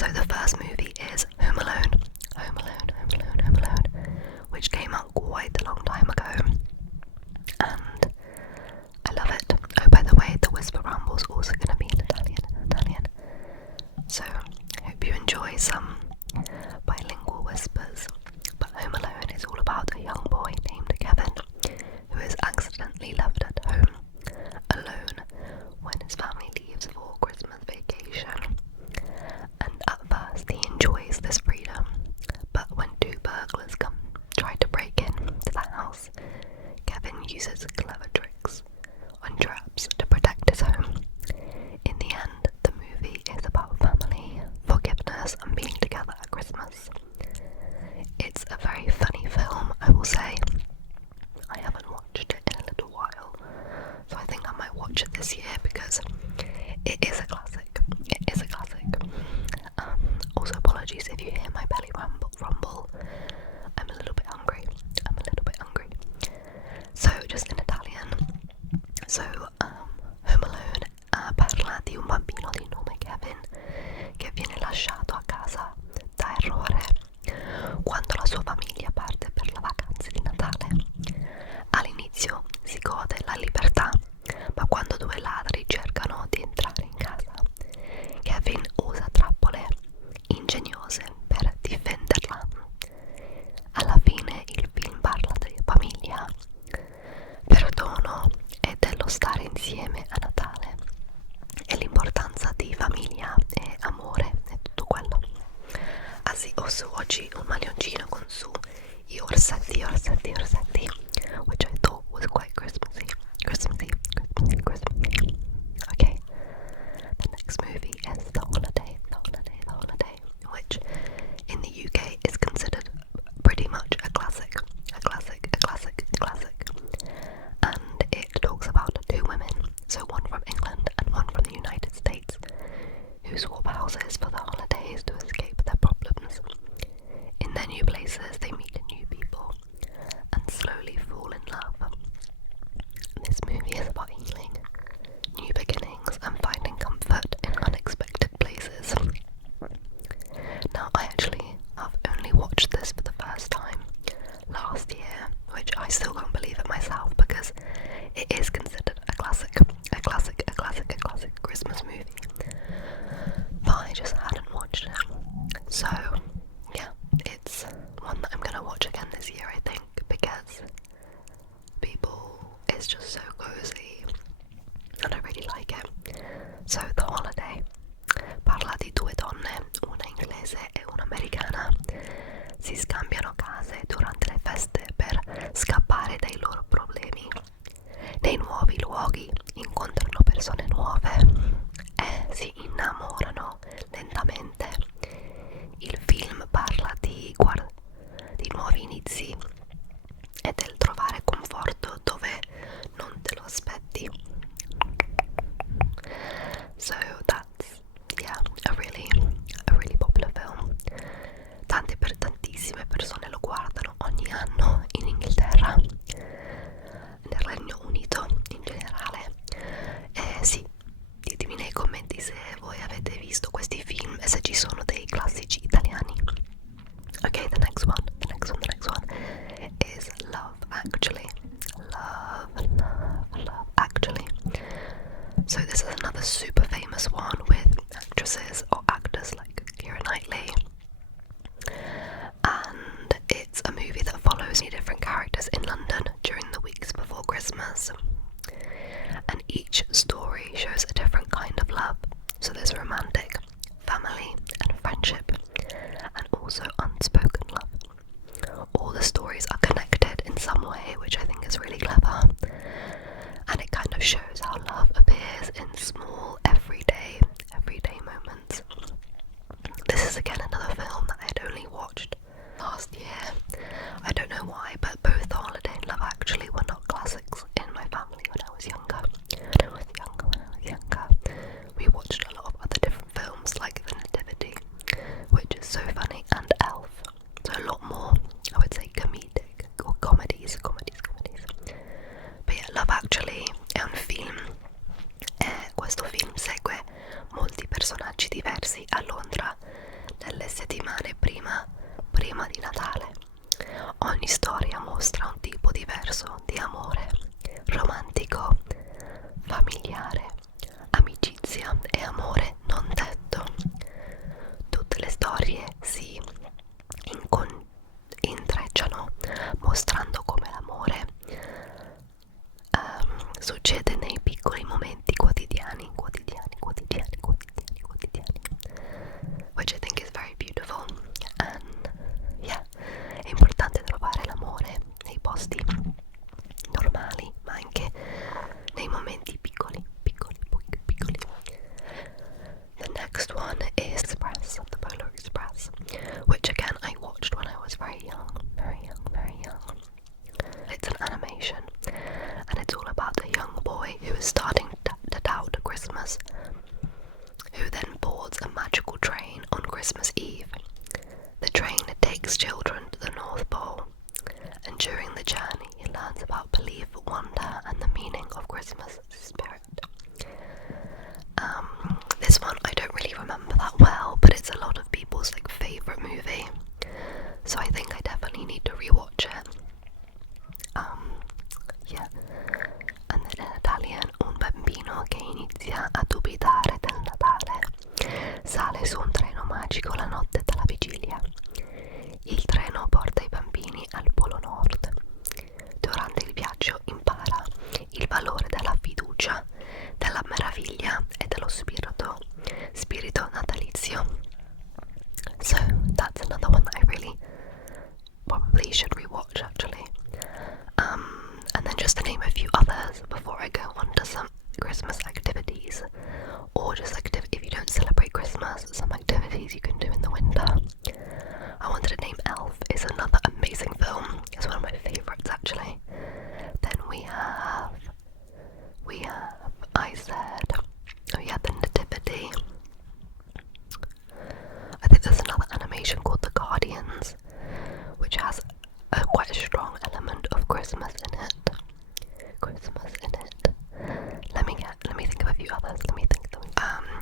So the first movie is Home Alone, Home Alone, which came out quite a long time ago, and I love it. Oh, by the way, the Whisper Ramble's also going to be in Italian. So I hope you enjoy some bilingual whispers. But Home Alone is all about a young boy named Kevin who is accidentally left at home alone when his family leaves for Christmas vacation. And at first he enjoys this freedom, but when two burglars try to break in to the house, Kevin uses clever tricks on traps to protect his home. In the end, the movie is about family, forgiveness, and being together at Christmas. It's a very funny film, I will say. I haven't watched it in a little while, so I think I might watch it this year because it is a classic. Also, apologies if you hear my belly rumble. I'm a little bit hungry. So, just in Italian. So, Home Alone parla di un bambino di nome Kevin che viene lasciato a casa da errore quando la sua famiglia parte per le vacanze di Natale. All'inizio si gode la libertà, ma quando due ladri cercano di entrare in casa, Kevin usa trappole ingegnose per difenderla. Alla fine il film parla di famiglia, perdono e dello stare insieme a Natale e l'importanza di famiglia e amore e tutto quello. Ah sì, ho su oggi un maglioncino con su i orsetti, which I thought was quite Christmassy. Okay, the next movie is The Holiday, which in the UK is considered pretty much a classic, and it talks about two women, so one from England and one from the United States, who swap houses for the holidays to escape their problems. In their new places, they meet new people and slowly fall in love. This movie is about healing, new beginnings, and finding comfort in unexpected places. Now, I actually have only watched this for the first time last year, which I still can't believe it myself because it is considered a classic Christmas movie. But I just hadn't watched it. So, yeah, it's one that I'm gonna watch again this year, I think, because it's just so cozy and I really like it. So, The Holiday parla di due donne, una inglese e una americana. Si scambiano case durante le feste per scappare dai loro problemi. Nei nuovi luoghi incontrano persone nuove e si innamorano lentamente. Il film parla di nuovi inizi e del trovare conforto dove non te lo aspetti. So that's a really popular film. Tantissime persone lo guardano ogni anno in Inghilterra, nel Regno Unito in generale. Sì, ditemi nei commenti se voi avete visto questi film e se ci sono dei classici italiani. Okay, the next one is Love Actually. Love Actually. So this is another super famous one with actresses or actors like Keira Knightley. And it's a movie that follows many different characters in London during the weeks before Christmas. And each story shows a different kind of love. So there's romantic, family, and friendship, and also unspoken love. All the stories are connected in some way, which I think is really clever. And it kind of shows how love appears in small, everyday moments. This is again another film that I had only watched last year. I don't know why, but both The Holiday and Love Actually were not classics in my family when I was younger. inizia a dubitare del Natale. Sale su un treno magico la notte della vigilia. Il treno porta i bambini al Polo Nord. Durante il viaggio impara il valore della fiducia, della meraviglia e dello spirito natalizio. So that's another one that I really probably should rewatch actually. And then just to name a few others before I go on to some Christmas activities, or just if you don't celebrate Christmas, some activities you can do in the winter. I wanted to name Elf. Is another amazing film. It's one of my favourites actually. Then we have I said, oh yeah, the Nativity. I think there's another animation called The Guardians, which has quite a strong element of Christmas in it. Let me think of a few others.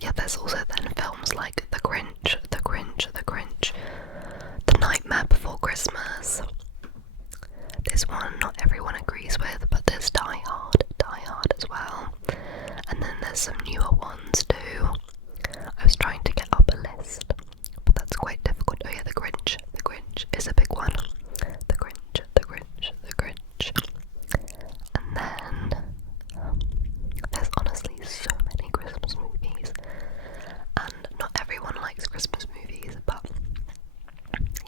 Yeah, there's also then films like The Grinch, The Nightmare Before Christmas. This one not everyone agrees with, but there's Die Hard as well. And then there's some newer ones too. I was trying to get up a list, but that's quite difficult. Oh yeah, The Grinch is a big one. The Grinch. And then there's honestly so many Christmas movies, and not everyone likes Christmas movies, but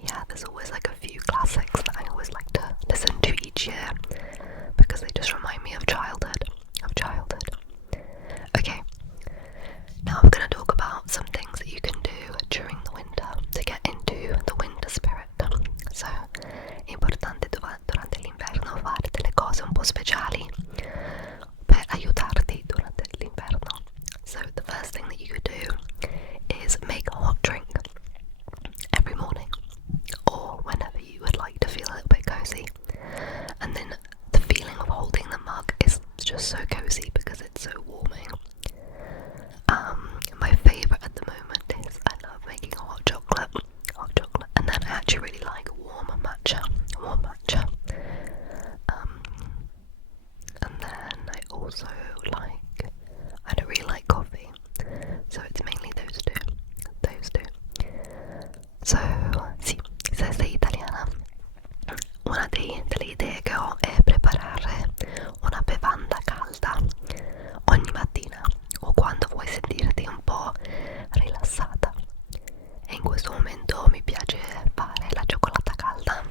yeah, there's always like a few classics that I always like to listen to each year because they just remind me of childhood. Okay, now I'm going to talk about some things that you can do during the winter to get into the winter spirit. So, è importante durante l'inverno fare delle cose un po' speciali per aiutarti durante l'inverno. So the first thing that you could do is make a hot drink every morning, or whenever you would like to feel a little bit cozy. And then the feeling of holding the mug is just so cozy because it's so warming. My favourite at the moment is I love making hot chocolate, and then I actually really like warm matcha. And then I also I don't really like coffee, so it's mainly those two. So, sì, se sei italiana, una delle idee che ho è preparare una bevanda calda ogni mattina o quando vuoi sentirti un po' rilassata. E in questo momento mi piace fare la cioccolata calda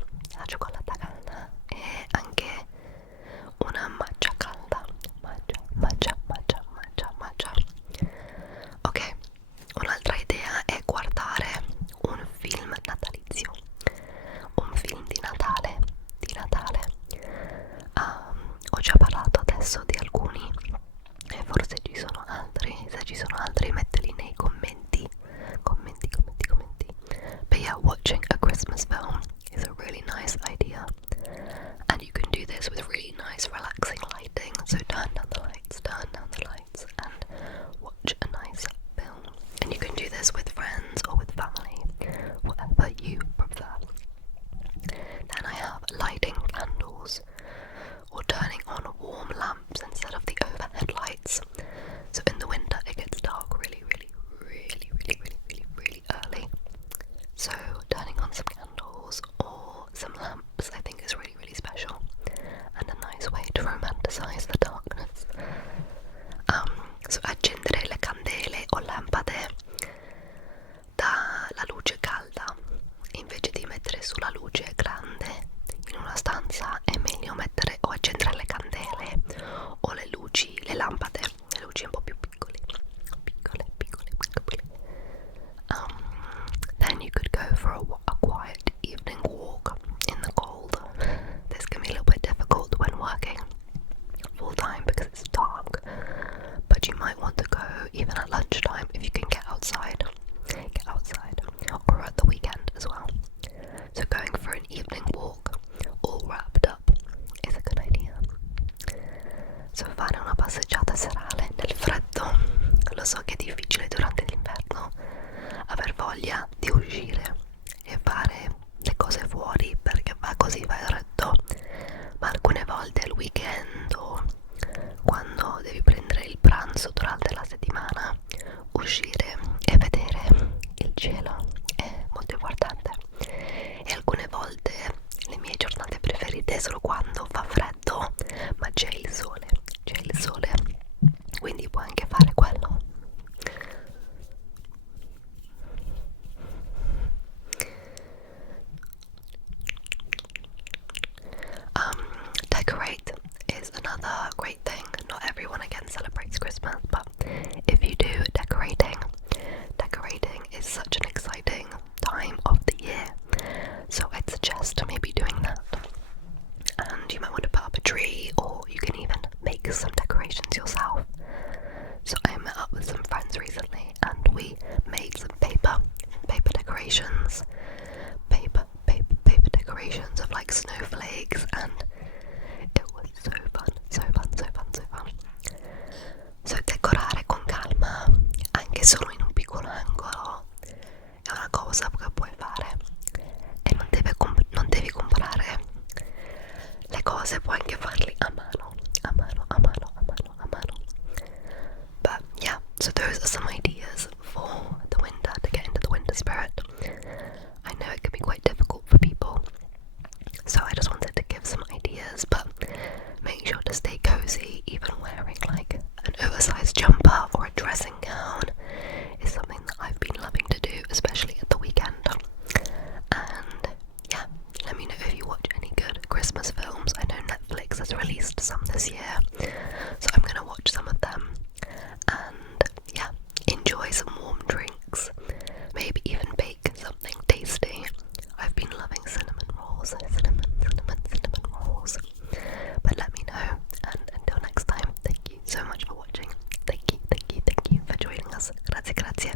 e anche una matcha calda. Matcha. Ok, un'altra idea è guardare un film natalizio, un film di Natale. Ho già parlato adesso di alcuni e forse ci sono altri. Se ci sono altri mettili nei commenti. But yeah, watching a Christmas film is a really nice idea, and you can do this with really nice relaxing lighting. So turn down the lights and watch a nice film. And you can do this with friends or with family, whatever you prefer. Then I have lighting candles or turning on warm lamps instead of the overhead lights. So in the winter it gets dark really early. So turning on some candles or some lamps I think is really special and a nice way to romanticize the darkness. So accendere le candele o lampade dalla luce calda invece di mettere sulla luce grande in una stanza. È meglio mettere o accendere le candele o le lampade, le luci un po' più piccole. Then you could go for a quiet evening walk in the cold. This can be a little bit difficult when working full time because it's dark, but you might want to go even at lunchtime if you can get outside, or at the weekend as well. So going for an evening walk all wrapped up is a good idea. So fare una passeggiata serale nel freddo. Lo so che è difficile durante l'inverno aver voglia di uscire e fare le cose fuori perché così fa il freddo, ma alcune volte al weekend o quando devi prendere il pranzo durante la settimana settimana uscire e vedere il cielo è molto importante, e alcune volte le mie giornate preferite sono quando fa freddo ma c'è il sole, quindi puoi anche fare quello. Decorate is another great thing. Not everyone again celebrates Christmas, but if you do, decorating is such an exciting time of the year. So I'd suggest maybe doing that. And you might want to put up a tree, or you can even make some decorations yourself. So I met up with some friends recently and we made some paper decorations, paper decorations of like snowflakes, and it was so fun. So decorare con calma, anche solo in un piccolo angolo, è una cosa che puoi fare, e non devi comprare le cose, puoi anche farli a mano. But yeah, so those are some ideas for the winter, to get into the winter spirit. I know it can be quite difficult for people, so I just wanted to give some ideas, but make sure to stay cozy. Even wearing like an oversized jumper or a dressing gown is something that I've been loving to do, especially at the weekend. And yeah, let me know if you watch any good Christmas films. I know Netflix has released some this year, so I'm gonna watch some of them. And yeah, enjoy some warm drinks, maybe even bake something tasty. I've been loving cinnamon rolls. But let me know, and until next time, thank you so much for watching. Thank you for joining us. Grazie,